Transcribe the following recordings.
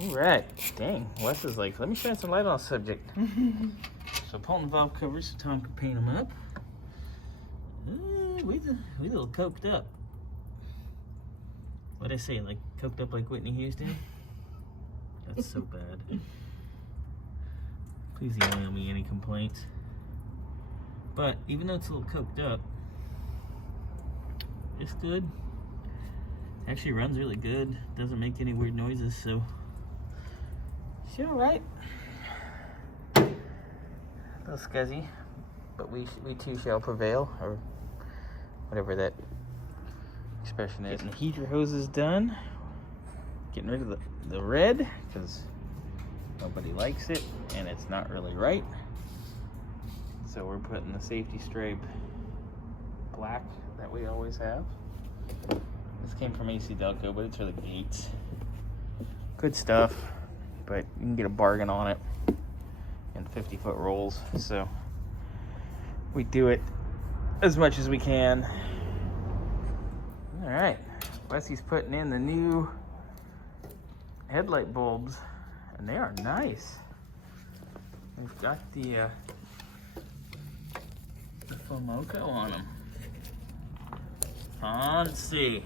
All right. Dang, Wes is like, let me shine some light on the subject. So pulling the valve covers so Tom can paint them up. We a little coked up. What'd I say, like coked up like Whitney Houston? That's so bad. Please email me any complaints. But even though it's a little coked up, it's good. Actually runs really good. Doesn't make any weird noises, so she's alright. A little scuzzy, but we too shall prevail, or whatever that expression is. Getting the heater hoses done. Getting rid of the red, because nobody likes it, and it's not really right. So we're putting the safety stripe black that we always have. This came from AC Delco, but it's for the gates. Good stuff, but you can get a bargain on it in 50-foot rolls. So we do it as much as we can. All right, Wesley's putting in the new headlight bulbs, and they are nice. We've got the Fomoco on them. Fancy.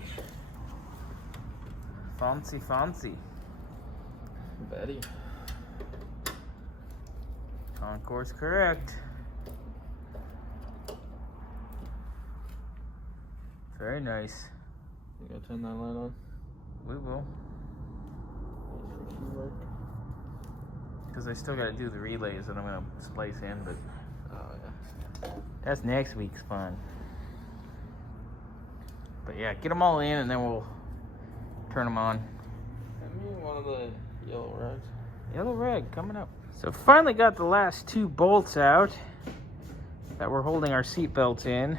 Fancy, fancy. Betty. Concourse correct. Very nice. You gonna turn that light on? We will. Because I still got to do the relays that I'm going to splice in, but that's next week's fun. But yeah, get them all in and then we'll turn them on. I mean, one of the yellow rags. Yellow rag coming up. So finally got the last two bolts out that we're holding our seat belts in.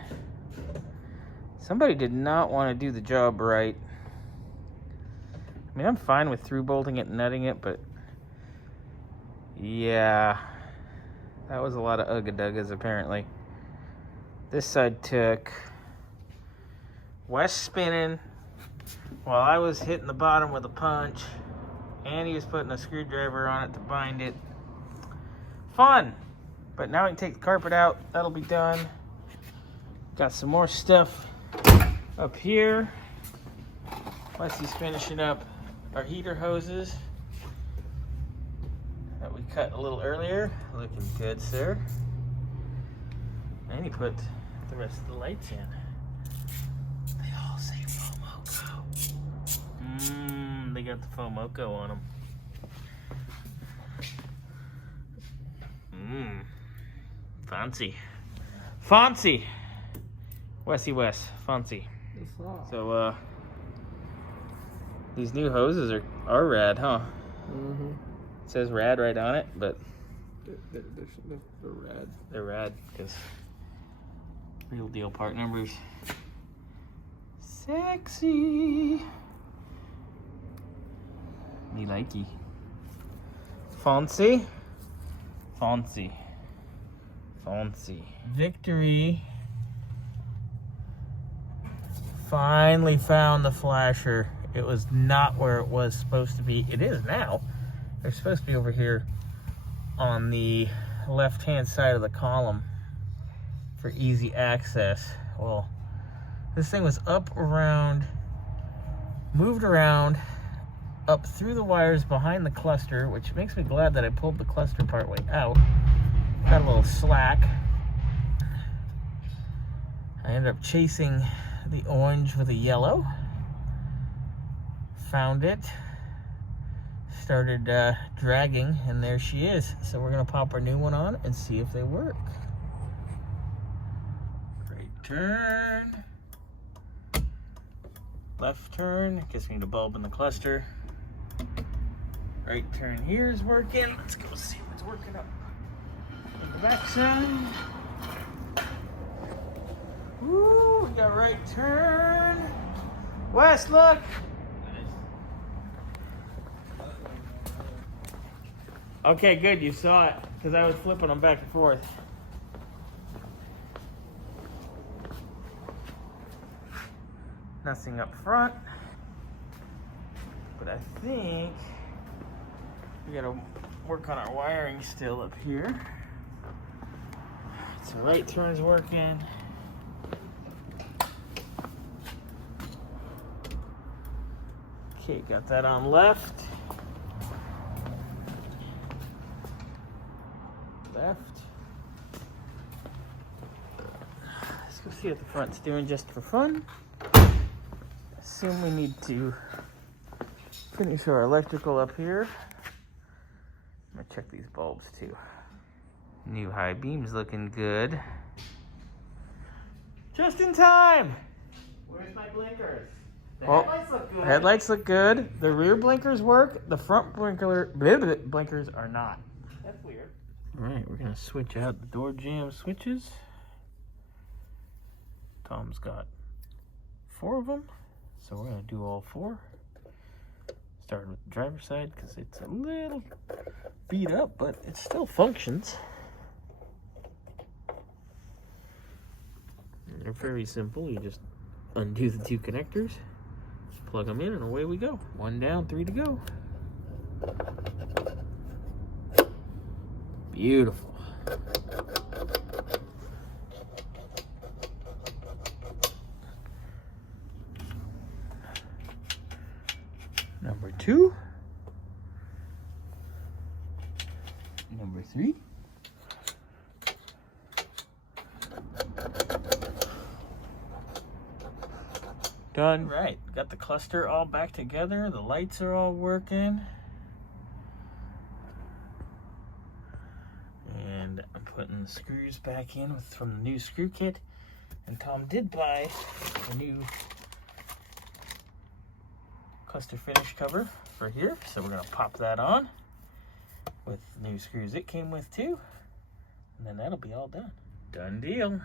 Somebody did not want to do the job right. I mean, I'm fine with through bolting it and nutting it, but yeah, that was a lot of ugga-duggas apparently. This side took Wes spinning while I was hitting the bottom with a punch, and he was putting a screwdriver on it to bind it. Fun! But now we can take the carpet out. That'll be done. Got some more stuff up here. Wesley's finishing up our heater hoses that we cut a little earlier. Looking good, sir. And he put the rest of the lights in. They all say Fomoco. They got the Fomoco on them. Fancy. Fancy! Westy West. Fancy. So, these new hoses are rad, huh? Mm-hmm. It says rad right on it, but They're rad. they're rad because real deal part numbers. Sexy. Me likey. Fancy. Fancy. Fancy. Victory. Finally found the flasher. It was not where it was supposed to be. It is now. They're supposed to be over here on the left-hand side of the column for easy access. Well, this thing was up around, moved around, up through the wires behind the cluster, which makes me glad that I pulled the cluster part way out. Got a little slack. I ended up chasing the orange with a yellow. Found it. Started dragging, and there she is. So we're gonna pop our new one on and see if they work. Right turn. Left turn. Guess we need a bulb in the cluster. Right turn here is working. Let's go see what's working up on the back side. Woo, we got right turn. West, look. Okay, good, you saw it, because I was flipping them back and forth. Nothing up front, but I think We gotta work on our wiring still up here. So right turn's working. Okay, got that on left. Left. Let's go see what the front's doing just for fun. Assume we need to finish our electrical up here. I'm gonna check these bulbs too. New high beam's looking good. Just in time! Where's my blinkers? The headlights look good. Headlights look good. The rear blinkers work. The front blinkers are not. That's weird. Alright, we're gonna switch out the door jamb switches. Tom's got 4 of them, so we're gonna do all 4. Starting with the driver's side because it's a little beat up, but it still functions. They're very simple. You just undo the 2 connectors, plug them in, and away we go. 1 down, 3 to go. Beautiful. Number 2. Number 3. Done. Right, got the cluster all back together. The lights are all working. And I'm putting the screws back in from the new screw kit. And Tom did buy a new cluster finish cover for here. So we're gonna pop that on with the new screws it came with too. And then that'll be all done. Done deal.